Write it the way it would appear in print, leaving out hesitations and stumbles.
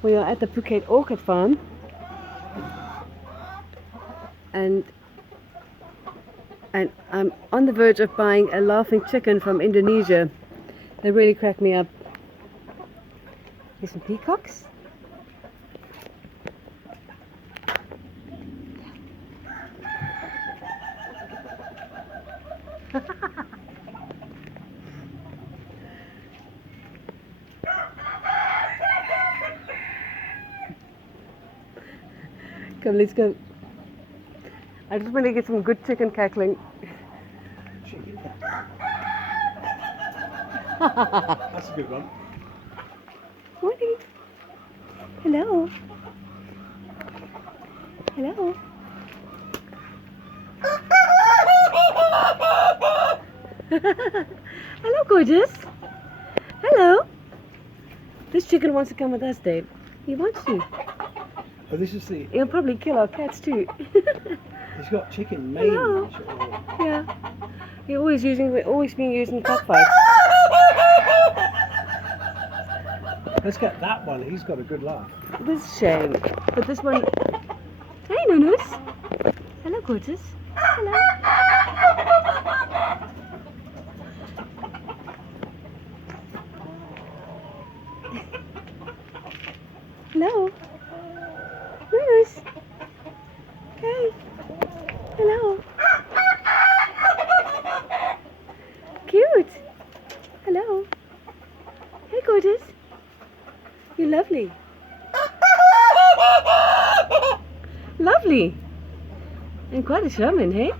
We are at the Phuket orchid farm, and I'm on the verge of buying a laughing chicken from Indonesia. They really crack me up. Here's some peacocks. Come, let's go. I just want to get some good chicken cackling. Chicken. That's a good one. Morning. Hello. Hello. Hello, gorgeous. Hello. This chicken wants to come with us, Dave. He wants to. Oh, this is the. He'll probably kill our cats too. He's got chicken mange. Hello. Or... Yeah. We're always being used in cockfights. Let's get that one. He's got a good laugh. This is shame. But this one. Hey, Nunus. Hello, gorgeous. Hello. Hello. Nunus. Hey. Hello. Cute. Hello. Hey, gorgeous. You're lovely. Lovely. And quite a showman, hey?